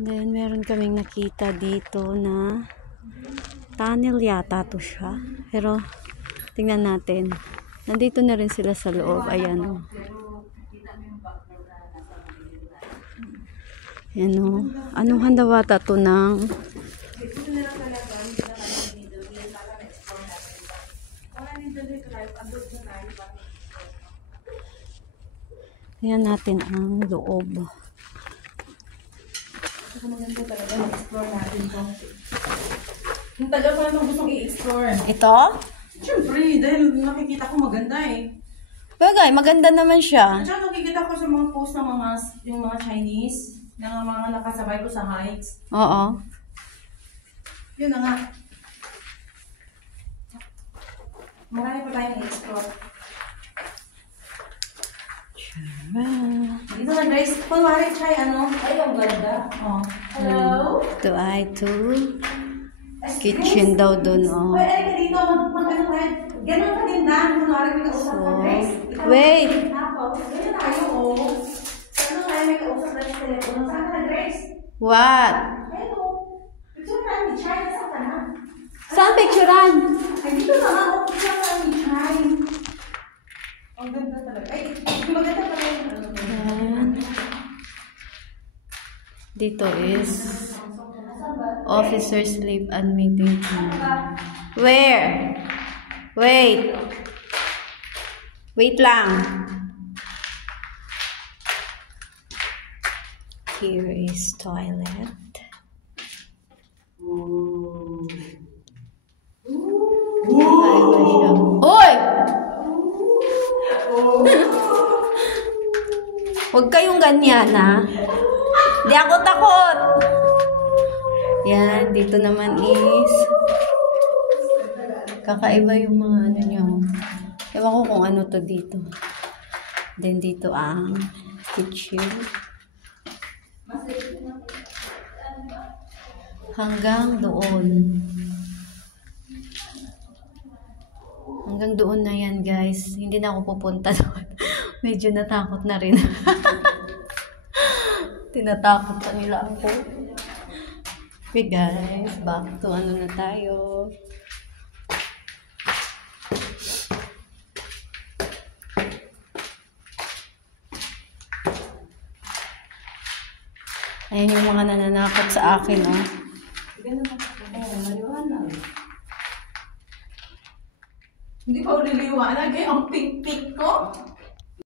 Then, meron kaming nakita dito na tunnel yata to siya. Pero, tingnan natin. Nandito na rin sila sa loob. Ayan o. Ayan o. Anong handawata to ng... Ayan natin ang loob. Maganda talaga na-explore natin ito. Yung tagal ko naman gustong i-explore. Ito? Siyempre, dahil nakikita ko maganda eh. Bagay, maganda naman siya. At saka nakikita ko sa mga post ng yung mga Chinese, na mga nakasabay ko sa hikes. Oo. Yun na nga. Marami pa tayong i-explore. Dito na guys, kunwari try ano. Ay, ang ganda. Oh. Hello? Ito ay to kitchen daw dun, oh. Uy, ay ka dito, mag-ano tayo. Ganun ka din na, kunwari may kausap ka, Grace. Wait. Ganyan tayo, oh. Ano tayo may kausap na sa telepono? Saan ka na, Grace? What? Hello. Picture tayo ni Chai, saan ka na? Saan picturean? Ay, dito na nga, oh. Picture tayo ni Chai. Ang ganda talaga. Ay, maganda pala yung ano. Dito is officer sleep and meeting time. Where? Wait. Wait lang. Here is toilet. Hoy! Huwag kayong ganyan, ha? Di ako takot. Yan, dito naman is kakaiba yung mga ano nyo. Ewan ko kung ano to dito. Then dito ang kitchen. Hanggang doon. Hanggang doon na yan, guys. Hindi na ako pupunta doon. Medyo natakot na rin. Tinatakot pa nila ako. Okay guys, back to ano na tayo. Ayan yung mga nananakot sa akin, oh. Hindi pa uliliwanag eh, ang pink-pink ko.